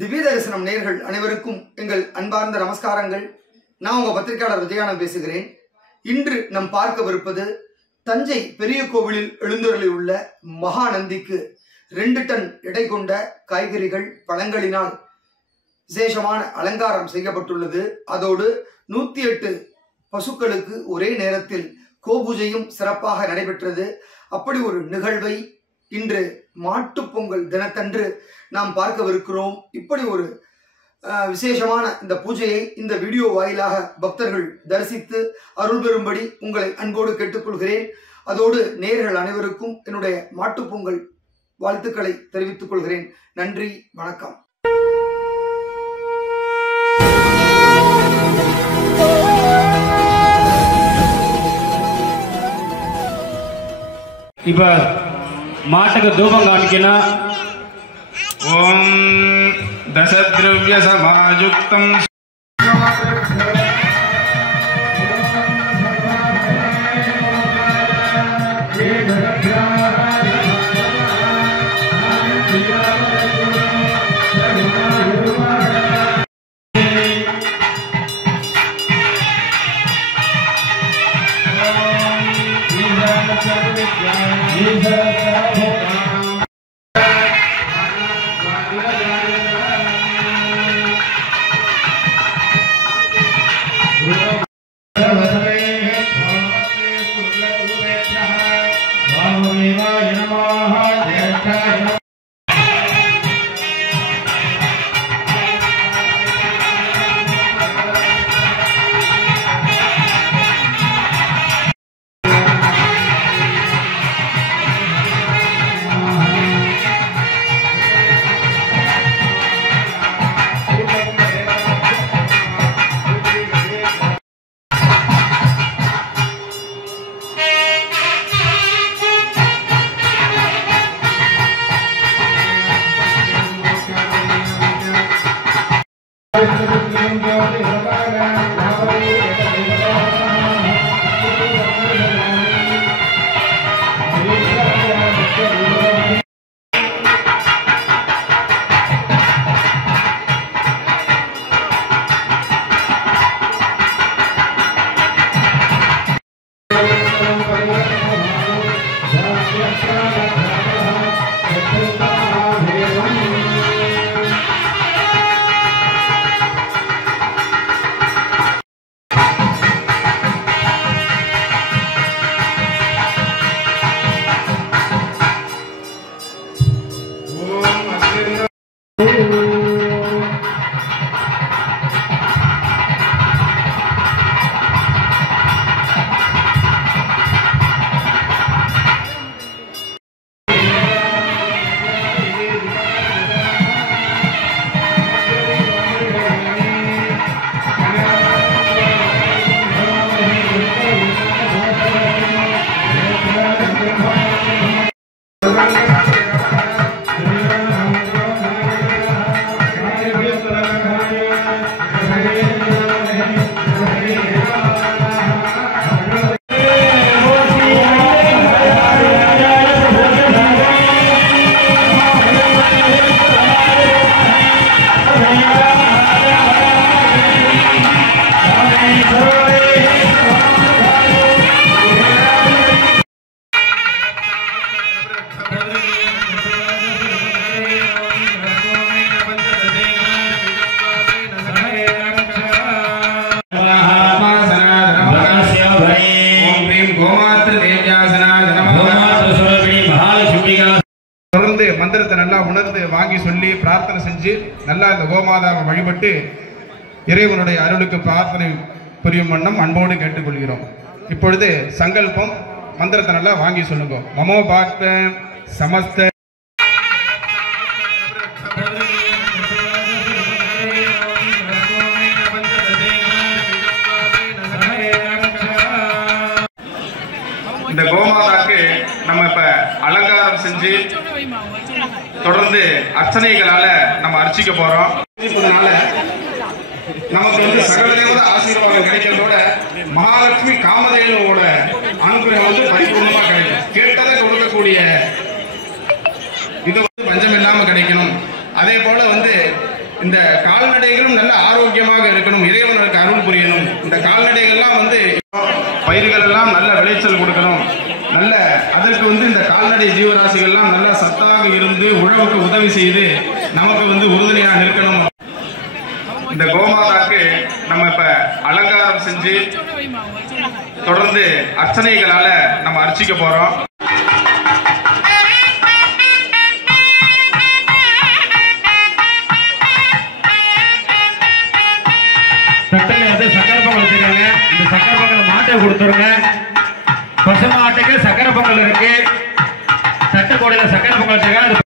திவ்ய தரிசனம் நேயர்கள் அனைவருக்கும் எங்கள் அன்பார்ந்த நமஸ்காரங்கள். நான் உங்க பத்திரிகையாளர் விஜயானந்த் பேசுகிறேன். இன்று நாம் பார்க்கவிருப்பது தஞ்சை பெரிய கோவிலில் எழுந்தருளி உள்ள மகாநந்திக்கு 2 டன் எடை கொண்ட காய்கறிகள் பழங்களினால் விசேஷமான அலங்காரம் செய்யப்பட்டுள்ளது. அதோடு 108 பசுக்களுக்கு ஒரே நேரத்தில் கோபூஜையும் சிறப்பாக நடைபெற்றது. அப்படி ஒரு நிகழ்வை இன்று மாட்டுப் பொங்கல் தினத்தன்று நாம் பார்க்கவிருக்கிறோம். இப்படி ஒரு விசேஷமான இந்த பூஜையை இந்த வீடியோ வாயிலாக பக்தர்கள் தரிசித்து அருள் பெறும்படி உங்களை அன்போடு கேட்டுக்கொள்கிறேன். அதோடு நேயர்கள் அனைவருக்கும் என்னுடைய மாட்டுப் பொங்கல் வாழ்த்துக்களை தெரிவித்துக் கொள்கிறேன். நன்றி, வணக்கம். இப்ப மாட்டுக்கு தூபம் காமிக்கணும். ஓம் தசத்ரவ்ய சமாயுக்தம் தொடர்ந்து மந்திரத்தை நல்லா உணர்ந்து வாங்கி சொல்லி பிரார்த்தனை செஞ்சு நல்லா இந்த கோமாதாவை வழிபட்டு இறைவனுடைய அருளுக்கு பிரார்த்தனை புரியும் வண்ணம் அன்போடு கேட்டுக்கொள்கிறோம். இப்பொழுது சங்கல்பம் மந்திரத்தை நல்லா வாங்கி சொல்லுங்க. மமோ பாக்த சமஸ்த இந்த கோமாதாக்கு நம்ம இப்ப அலங்காரம் செஞ்சு தொடர்ந்து அர்ச்சனைகளால நம்ம அர்ச்சிக்க போறோம். நமக்கு வந்து சகல தேவத ஆசீர்வாதம் கிடைக்கிறதோட மகாலட்சுமி காமதேனுவோட அனுகிரகம் வந்து பரிபூர்ணமா கிடைக்கும். கேட்டதை கொடுக்கக்கூடிய இது வந்து பஞ்சம் இல்லாம கிடைக்கணும். அதே போல வந்து இந்த கால்நடைகளும் நல்ல ஆரோக்கியமாக இருக்கணும், இறைவனுக்கு அருள் புரியணும். இந்த கால்நடைகள்லாம் வந்து பயிர்கள் எல்லாம் நல்ல விளைச்சல் கொடுக்கணும். நல்ல அதற்கு வந்து இந்த கால்நடை ஜீவராசிகள்லாம் நல்ல சத்தாக இருந்து உழவுக்கு உதவி செய்து நமக்கு வந்து உறுதுணையாக இருக்கணும். இந்த கோமாதாக்கு நம்ம இப்ப அலங்காரம் செஞ்சு தொடர்ந்து அர்ச்சனைகளால நம்ம அர்ச்சிக்க போறோம். தட்டில் வந்து சக்கரை பொங்கல் வச்சிருக்காங்க. இந்த சக்கரை பொங்கல் மாட்டை கொடுத்துருங்க. பசு மாட்டுக்கு சக்கரை பொங்கல் இருக்கு. தட்டு கோடையில சக்கரை பொங்கல் வச்சிருக்காங்க.